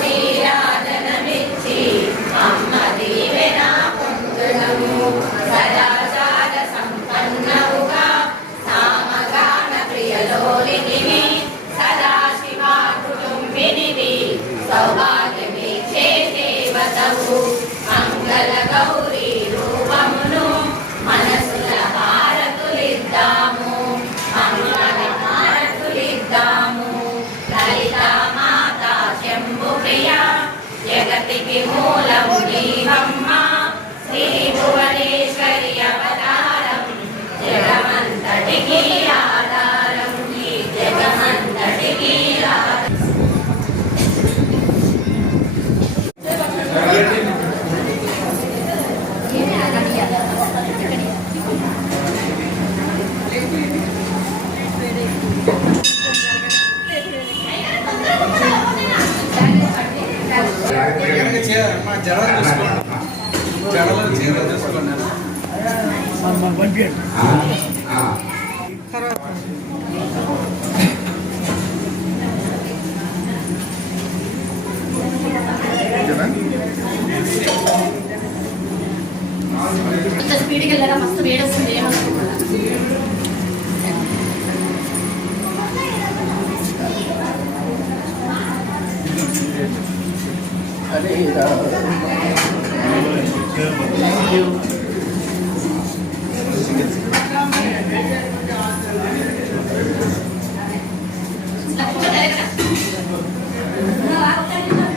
నీరాజనమిచ్చి అమ్మ దీవెన పొందుదము సదాచార సంపన్నవుగా సామగాన ప్రియలోలినివి సదాశివ కుటుంబినివి సౌభాగ్యమిచ్చే దేవతవు మంగళ గౌరీ రూపమును మనసుల హారతులిద్దాము మంగళ హారతులిద్దాము లలిత మాత శంభు ప్రియ జగతికి మూలము నీవమ్మ శ్రీ భువనేశ్వరి అవతారం జగమంతటికి ఆధారం ఈ జగమంతటికి ఆధారం. స్పీడ్కి వెళ్ళరా మస్తు వేడొస్తుంది ఏమనుకుంటున్నా Thank you.